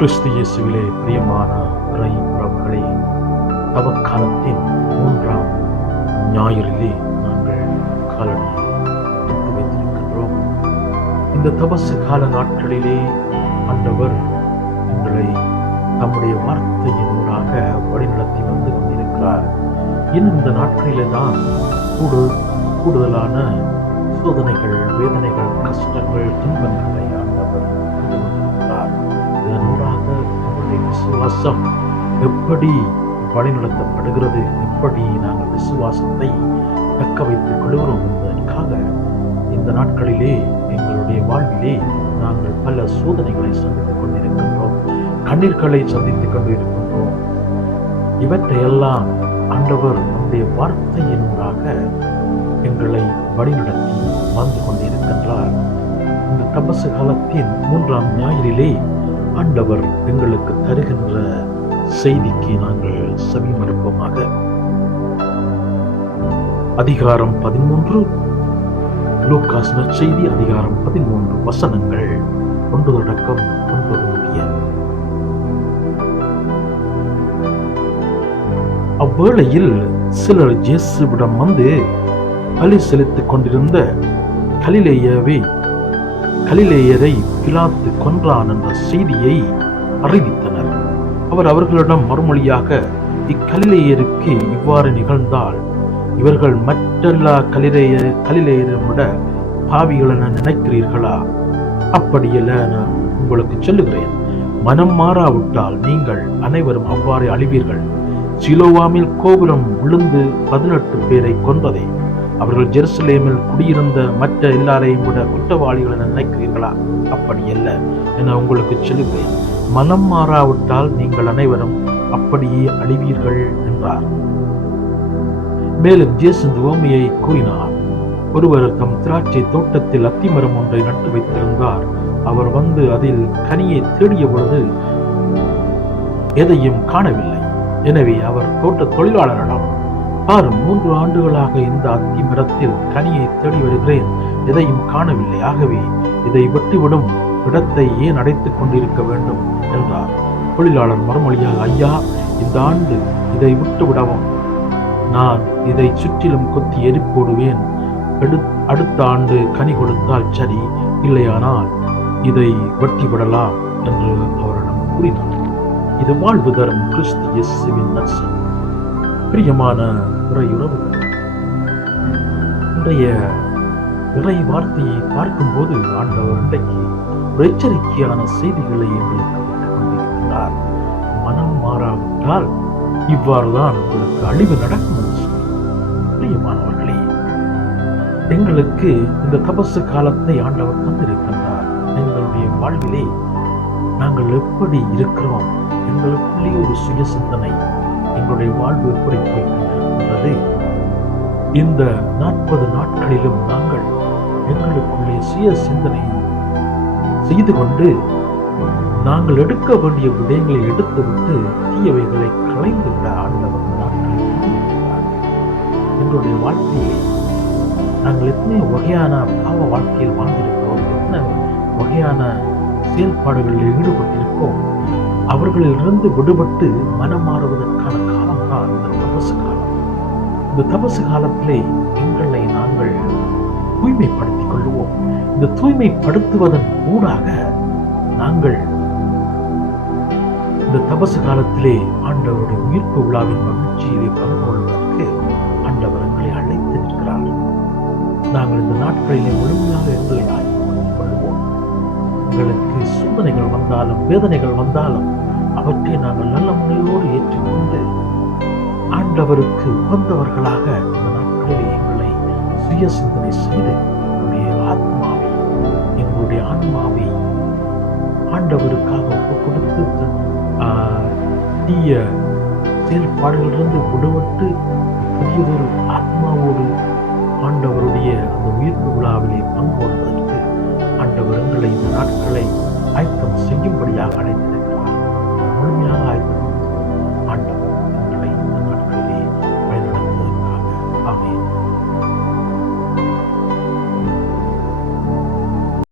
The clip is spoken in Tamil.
கிறிஸ்து இயேசுவிலே பிரியமான தவக்காலத்தின் மூன்றாம் ஞாயிறிலே நாங்கள் காலடி எடுத்து வைத்திருக்கின்றோம். இந்த தபசு கால நாட்களிலே ஆண்டவர் எங்களை தம்முடைய வார்த்தையினூடாக வழிநடத்தி வந்து கொண்டிருக்கிறார். இன்னும் இந்த நாட்களிலே தான் கூடு கூடுதலான சோதனைகள் வேதனைகள் கஷ்டங்கள் துன்பங்களை ஆண்டவர் விசுவாசம் எப்படி வழிநடத்தப்படுகிறது? எப்படி நாங்கள் விசுவாசத்தை தக்க வைத்துக் கொள்கிறோம் என்பதற்காக இந்த நாட்களிலே எங்களுடைய வாழ்விலே நாங்கள் பல சோதனைகளை சந்தித்துக் கொண்டிருக்கின்றோம் கண்ணீர்களை சந்தித்துக் கொண்டிருக்கின்றோம். இவற்றையெல்லாம் ஆண்டவர் நம்முடைய வார்த்தையினூடாக எங்களை வழிநடத்தி வந்து கொண்டிருக்கின்றார். இந்த தபசு காலத்தின் மூன்றாம் ஞாயிறிலே ஆண்டவர் எங்களுக்கு தருகின்ற செய்திக்கு நாங்கள் செவிமடுப்போமாக அதிகாரம் பதிமூன்று லூக்காஸ் நற்செய்தி அதிகாரம் பதிமூன்று வசனங்கள் ஒன்று தொடக்கம் ஒன்பது முடிய. அவ்வேளையில் சிலர் ஜேசுவிடம் வந்து பலி செலுத்திக் கொண்டிருந்த கலிலேயாவை கலிலேயரை பிலாத்து கொன்றான் என்ற செய்தியை அறிவித்தனர். அவர் அவர்களிடம் மறுமொழியாக இக்கலிலேயருக்கு இவ்வாறு நிகழ்ந்தால் இவர்கள் மற்றெல்லா கலிலேய கலிலேயரை விட பாவிகள் என நினைக்கிறீர்களா? அப்படியல்ல நான் உங்களுக்கு சொல்லுகிறேன். மனம் மாறாவிட்டால் நீங்கள் அனைவரும் அவ்வாறு அழிவீர்கள். சிலோவாமில் கோபுரம் விழுந்து பதினெட்டு பேரை கொன்றதை. அவர்கள் ஜெருசலேமில் குடியிருந்த மற்ற எல்லாரையும் விட குற்றவாளிகள் என நினைக்கிறீர்களா அப்படியல்ல என உங்களுக்கு சொல்லுகிறேன். மனம் மாறாவிட்டால் நீங்கள் அனைவரும் அப்படியே அழிவீர்கள் என்றார். மேலும் ஜேசு ஓமியை கூறினார் ஒருவர் தம் திராட்சை தோட்டத்தில் அத்திமரம் ஒன்றை நட்டு வைத்திருந்தார். அவர் வந்து அதில் கனியை தேடிய பொழுது எதையும் காணவில்லை. எனவே அவர் தோட்ட தொழிலாளரிடம் பாரும் மூன்று ஆண்டுகளாக இந்த அத்தி மரத்தில் கனியை தேடி வருகிறேன். எதையும் காணவில்லை. ஆகவே இதை விட்டுவிடும் இடத்தை ஏன் அடைத்துக் கொண்டிருக்க வேண்டும்? என்றார். தொழிலாளர் மறுமொழியால் ஐயா இந்த ஆண்டு இதை விட்டு விடவும் நான் இதை சுற்றிலும் கொத்தி எரி போடுவேன். அடுத்த ஆண்டு கனி கொடுத்தால் சரி. இல்லையானால் இதை வெட்டி விடலாம் என்று அவரிடம் கூறினார். இது வாழ்வு தரும் கிறிஸ்து இயேசுவின் நர்சம் பிரியமான உறவுகள் இன்றைய இறை வார்த்தையை பார்க்கும்போது ஆண்டவர் இன்றைக்கு ஒரு எச்சரிக்கையான செய்திகளை எங்களுக்கு விட்டுக் கொண்டிருக்கிறார் மனம் மாறாவிட்டால் இவ்வாறுதான் உங்களுக்கு அழிவு நடக்கும் என்று பிரியமானவர்களே எங்களுக்கு இந்த தபசு காலத்தை ஆண்டவர் தந்திருக்கின்றார். எங்களுடைய வாழ்விலே நாங்கள் எப்படி இருக்கிறோம்? எங்களுக்குள்ளே ஒரு சுய சிந்தனை எங்களுடைய வாழ்வு எப்படி போய்கொண்டிருக்கின்றது இந்த நாற்பது நாட்களிலும் நாங்கள் எங்களுக்குள்ளே சுய சிந்தனை செய்து கொண்டு நாங்கள் எடுக்க வேண்டிய விடயங்களை எடுத்துவிட்டு தீயவைகளை களைந்து விட ஆண்டவர் நாட்களில் எங்களுடைய வாழ்க்கையை நாங்கள் எத்தனை வகையான பாவ வாழ்க்கையில் வாழ்ந்திருக்கிறோம் எத்தனை வகையான செயல்பாடுகளில் ஈடுபட்டிருக்கோம். அவர்களிலிருந்து விடுபட்டு மனம் மாறுவதற்கான காலம் தான் இந்த தபசு காலம். இந்த தபசு காலத்திலே எங்களை நாங்கள் தூய்மைப்படுத்திக் கொள்வோம் இந்த தூய்மைப்படுத்துவதன் ஊடாக நாங்கள் இந்த தபசு காலத்திலே ஆண்டவருடைய உயிர்ப்பு விழாவின் மகிழ்ச்சியிலே பங்கு கொள்வதற்கு ஆண்டவர் எங்களை அழைத்து நிற்கிறார் நாங்கள் இந்த நாட்களிலே முழுமையாக எங்களை எங்களுக்கு சிந்தனைகள் வந்தாலும் வேதனைகள் வந்தாலும் அவற்றை நாங்கள் நல்ல முறையோடு ஏற்றுக்கொண்டு ஆண்டவருக்கு உகந்தவர்களாக இந்த நாட்களில் எங்களை சுய சிந்தனை செய்து எங்களுடைய ஆத்மாவை எங்களுடைய ஆன்மாவை ஆண்டவருக்காக ஒப்பு கொடுத்து தீய செயல்பாடுகளிலிருந்து விடுபட்டு புதியதொரு ஆத்மாவோடு